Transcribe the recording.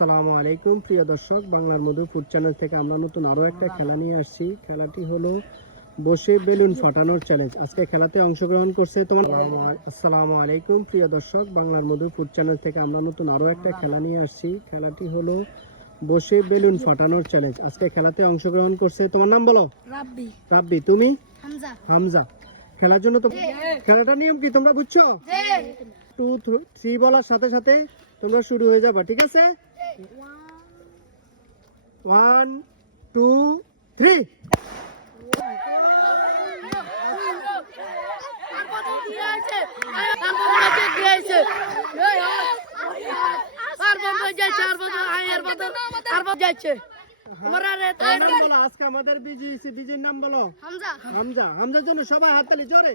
আসসালামু আলাইকুম প্রিয় দর্শক, বাংলার মধু ফুড চ্যানেল থেকে আমরা নতুন আরো একটা খেলা নিয়ে আসছি। খেলাটি হলো বসে বেলুন ফাটানোর চ্যালেঞ্জ। আজকে খেলাতে অংশগ্রহণ করছে তোমার আসসালামু আলাইকুম প্রিয় দর্শক, বাংলার মধু ফুড চ্যানেল থেকে আমরা নতুন আরো একটা খেলা নিয়ে আসছি। খেলাটি হলো বসে বেলুন ফাটানোর চ্যালেঞ্জ। আজকে খেলাতে অংশগ্রহণ করছে তোমার নাম বলো। রাব্বি। রাব্বি, তুমি? হামজা। হামজা। খেলার জন্য তো খেলাটার নিয়ম কি তোমরা বুঝছো? 2 3 বলার সাথে সাথে তোমরা শুরু হয়ে যাবে, ঠিক আছে? 1 2 3। আজকে আমাদের বিজির নাম বলো। হামজা। হামজা। হামজার জন্য সবাই হাততালি জোরে।